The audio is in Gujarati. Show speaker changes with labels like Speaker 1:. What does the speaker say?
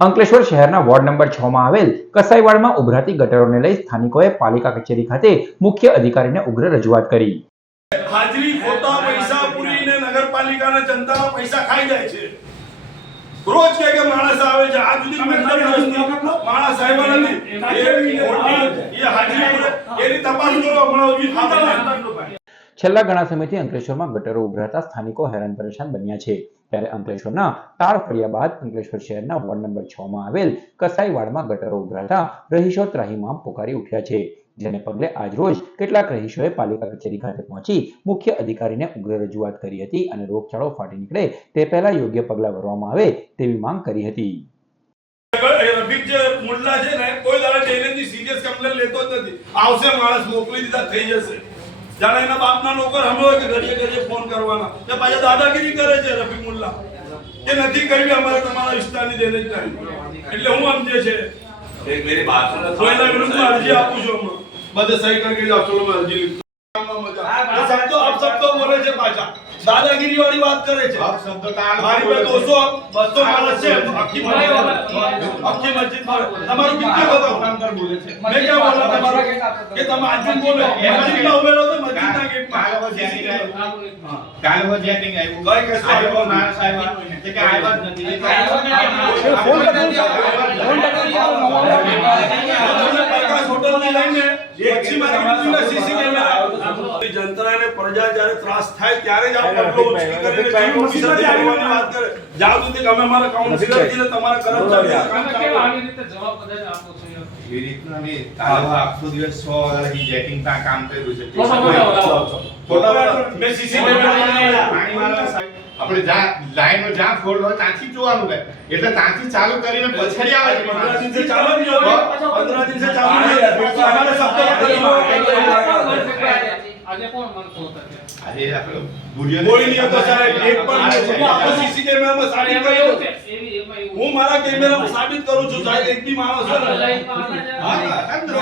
Speaker 1: અંકલેશ્વર શહેરના વોર્ડ નંબર છ માં આવેલ કસાઈવાડમાં ઉભરાતી ગટરોને લઈ સ્થાનિકોએ પાલિકા કચેરી ખાતે મુખ્ય અધિકારીને ઉગ્ર રજૂઆત કરી.
Speaker 2: હાજરી ખોટા પૈસા પૂરીને નગરપાલિકાના જનતાના પૈસા ખાઈ જાય છે. રોજ કે કે માણસ આવે છે. આ સુધી માણસ આવ્યા નથી. એ હાજરી એની તપાસ કરો હમણાં સુધી
Speaker 1: છેલ્લા ઘણા સમયથી અંકલેશ્વરમાં ગટરો ઉભરાતા સ્થાનિકો હેરાન પરેશાન બન્યા છે. ત્યારે અંકલેશ્વરના ફર્યા બાદ અંકલેશ્વર શહેરના વોર્ડ નંબર છ માં આવેલ કસાઈવાડમાં ગટરો ઉભરાતા રહીશો ત્રાહીમામ પોકારી ઉઠ્યા છે. જેને પગલે આજરોજ કેટલાક રહીશોએ પાલિકા કચેરી ખાતે પહોંચી મુખ્ય અધિકારીને ઉગ્ર રજૂઆત કરી હતી અને રોગચાળો ફાટી નીકળે તે પહેલા યોગ્ય પગલાં ભરવામાં આવે તેવી માંગ કરી હતી.
Speaker 2: રફીક છે ને, કોઈ દાડે ડેલેની સિરિયસ કમ્પ્લેન લેતો જ નથી. આવશે માણસ, મોકલી દીધા, થઈ જશે. જાણે એના બાપ ના નોકર હમણાં કે ઘડીએ ઘડીએ ફોન કરવાના. કે પાછા દાદાગીરી કરે છે રફી મુલ્લા. કે નથી કરવી અમારે તમારા વિસ્તારની દેને જ એટલે હું સમજે છે
Speaker 3: એક મેરી બાત સુનો
Speaker 2: તો અરજી આપું છું હમણાં. બધે સહી કરી જાવ ચલો અરજી લીધી એ શબ્દો અપશબ્દો બોલે છે પાછા. દાદાગીરી વાળી વાત કરે છે. મારી પાસે દોસો બસો માણસ છે. આખી આખી મસ્જિદ તમારું કેટલી વખત બોલે છે. મેં ક્યાં બોલા તમારા? કે તમે આજુ બોલો? મસ્જિદમાં ઉભેલો તો મસ્જિદના ગેટમાં.
Speaker 4: કાલે હો. જેટિંગ આવ્યું
Speaker 2: કઈ કશું
Speaker 4: આજે માણસ આવ્યા કે આવ્યા જ નથી.
Speaker 2: તમે પ્રકાશ હોટલથી લઈને એક્સી માર્કેટ સીસી કેમેરા. જનતાને પ્રજા જ્યારે ત્રાસ થાય ત્યારે જ આ પગલો ઉચકી કરીને ઓફિસરથી કરવાની વાત કરે. જ્યાં સુધી અમે અમારા કાઉન્સિલરથી ને તમારા કેમ
Speaker 5: આવી રીતે જવાબ કદાચ આપો છો
Speaker 4: એ રીતના અમે કાલે આખો દિવસ સો વાગ્યાથી જેટિંગ ત્યાં કામ કર્યું છે.
Speaker 2: મેં સીસી કેમેરા
Speaker 4: પાણીવાળા સાહેબ, આપણે જ્યાં લાઈનો જ્યાં ફોલ્ડ હોય ત્યાંથી જોવાનું રહે એટલે ત્યાંથી ચાલુ કરીને પછાડી આવે છે
Speaker 2: પંદર
Speaker 4: માણસ.
Speaker 2: દિવસે ચાલુ નહીં હોય. પંદર દિવસે ચાલુ નહીં હોય. અમારે
Speaker 5: આજે કોણ હતા ત્યાં?
Speaker 4: આજે આપણે બુઢિયોને-
Speaker 2: કોઈ નહીં હતો સાહેબ એક પણ. સીસી કેમેરામાં સાબિત કરી
Speaker 5: એવું
Speaker 2: દઉં.
Speaker 5: છે, એવી- એમાં એવું
Speaker 2: હું મારા કેમેરામાં સાબિત કરું છું સાહેબ એક બી માણસ
Speaker 4: હા, હા,
Speaker 2: આપણે